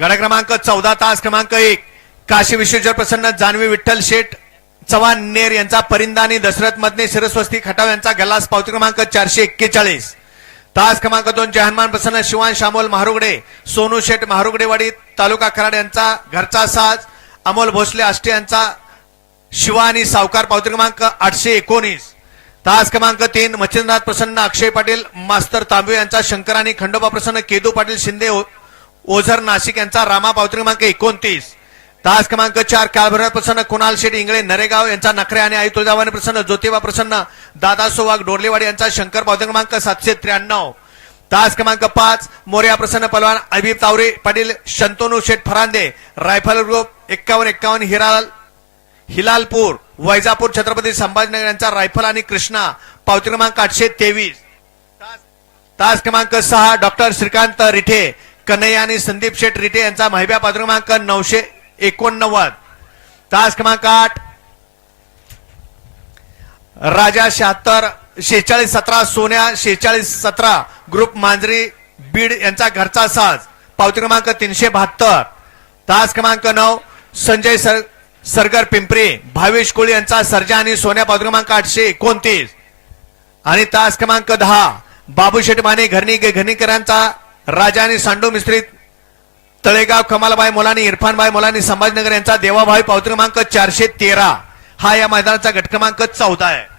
गड क्रमांक चौदा तास क्रमांक एक. काशी विश्वेश्वर प्रसन्न जान्हवी विठ्ठल शेठ चव्हाण नेर यांचा परिंदा आणि दशरथ मधने शिरस्वस्ती खटाव यांचा गल्लास पावती क्रमांक चारशे एक्केचाळीस. तास क्रमांक दोन हनुमान प्रसन्न शिवान शामोल महारुगडे सोनू शेठ महारुगडेवाडी तालुका कराड यांचा घरचा साज अमोल भोसले आष्टे यांचा शिवा आणि सावकार पावती क्रमांक आठशे एकोणीस. तास क्रमांक तीन मच्छिंद्रनाथ प्रसन्न अक्षय पाटील मास्तर तांबे यांचा शंकर आणि खंडोबा प्रसन्न केदू पाटील शिंदे हो- ओझर नाशिक यांचा रामा पावती क्रमांक एकोणतीस. तास क्रमांक चार काळभैरव प्रसन्न कुणाल शेठ इंगळे नरेगाव यांचा नखरे आणि आई तुळजावाने प्रसन्न ज्योतिबा प्रसन्न दादा सोवाग डोरलेवाडी यांचा शंकर पावती क्रमांक सातशे त्र्याण्णव. तास क्रमांक पाच मोर्या प्रसन्न पलवान अभिप तावरे पाटील शंतनू शेठ फरांदे रायफल ग्रुप एक्कावन्न एक्कावन्न हिराल हिलालपूर वैजापूर छत्रपती संभाजीनगर यांचा रायफल आणि कृष्णा पावती क्रमांक आठशे तेवीस. तास क्रमांक सहा डॉक्टर श्रीकांत रिठे कन्हैया आणि संदीप शेठ रिटे यांचा महिब्या पात्र क्रमांक नऊशे एकोणनव्वद. तास क्रमांक आठ. राजा शहात्तर शेहेचाळीस सतरा सोन्या शेहेचाळीस सतरा ग्रुप मांजरी बीड यांचा घरचा साज. पावती क्रमांक तीनशे बहात्तर. तास क्रमांक नऊ संजय सर सरगर पिंपरी भावेश कोळी यांचा सर्जा आणि सोन्या पावती क्रमांक आठशे एकोणतीस. आणि तास क्रमांक दहा बाबू शेठ माने घरणी घरणीकरांचा राजा आणि सांडू मिस्त्री तळेगाव कमालबाई मोलानी इरफानबाई मोलानी संभाजीनगर यांचा देवाभाई पावती क्रमांक चारशे तेरा. हा या मैदानाचा गट क्रमांक चौदा आहे.